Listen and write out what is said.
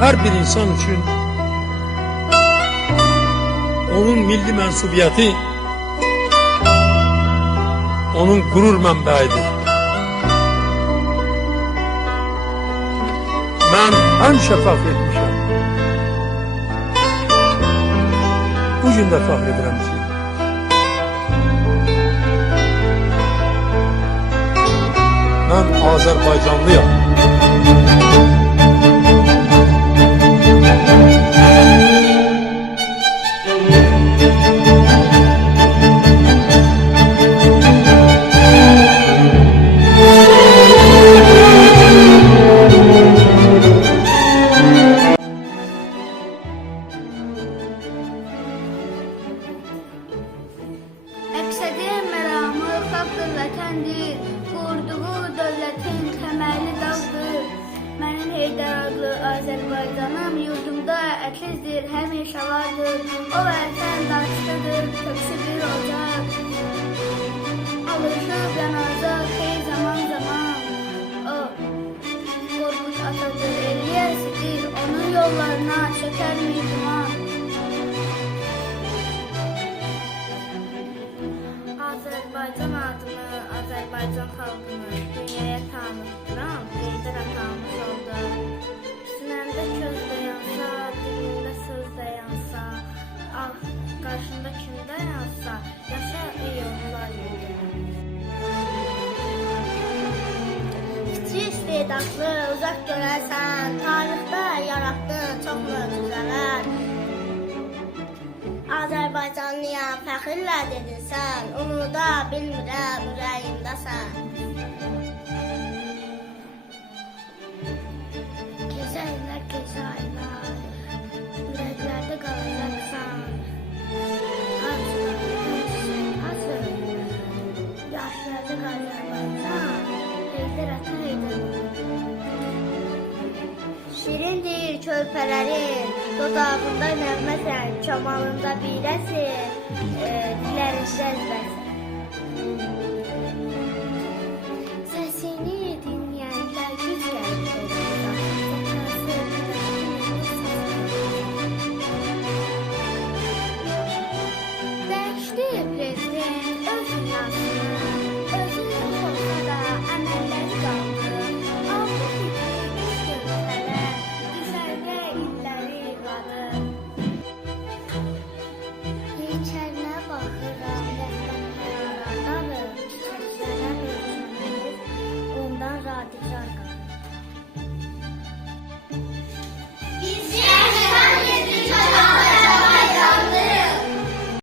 her bir insan için onun milli mensubiyeti onun gurur mənbəyidir. Mən həmişə fəxr etmişəm. Bugün də fəxr edirəm ki, mən Azərbaycanlıyam. Əksədiyyət məramı xalqdır vətəndir, qurduğu dövlətin təməli dağdır. Mənim Heydər adlı Azərbaycanım yurdumda əklizdir, həmişə vardır. O vətən daşlıdır, köksü bir ocaq. Alışıb yanacaq hey zaman zaman. O Qorqud atadır, eliyəsidir, onun yollarına çəkər mi duman? Azərbaycan adını, Azərbaycan xalqını dünyaya tanıtdıran Heydər atamız oldu. Sinəndə köz dayansa, dilində söz dayansa, ah, qarşında kim dayansa, yaşa ey onlar yurdu. Kiçik istedadlı, uzaq görərsən, tarixdə yaratdın çox möcüzələr. Azərbaycanlıyam, fəxrlə dedin sən, unuda bilmirəm, ürəyimdəsən. Keçəylər, keçəylər, ürəklərdə qalacaqsan. Asıl, yaşlarda qalacaqsan, Heydər ata Heydər. Şirindir körpələrin, dodağında nəğməsən, çomalında birəsin, dillərində əzbəsən. Səsini dinləyənlər güc gəlir. Dəyişdi prezident öz dünyasını, özü yox olsa da əməlləri qaldı. Altı fikri iş görsələr, düşərdə illəri varı. Heykəlinə baxıram, rəhbər həraradadır, çiçəklərə ölçənir, ondan radikal.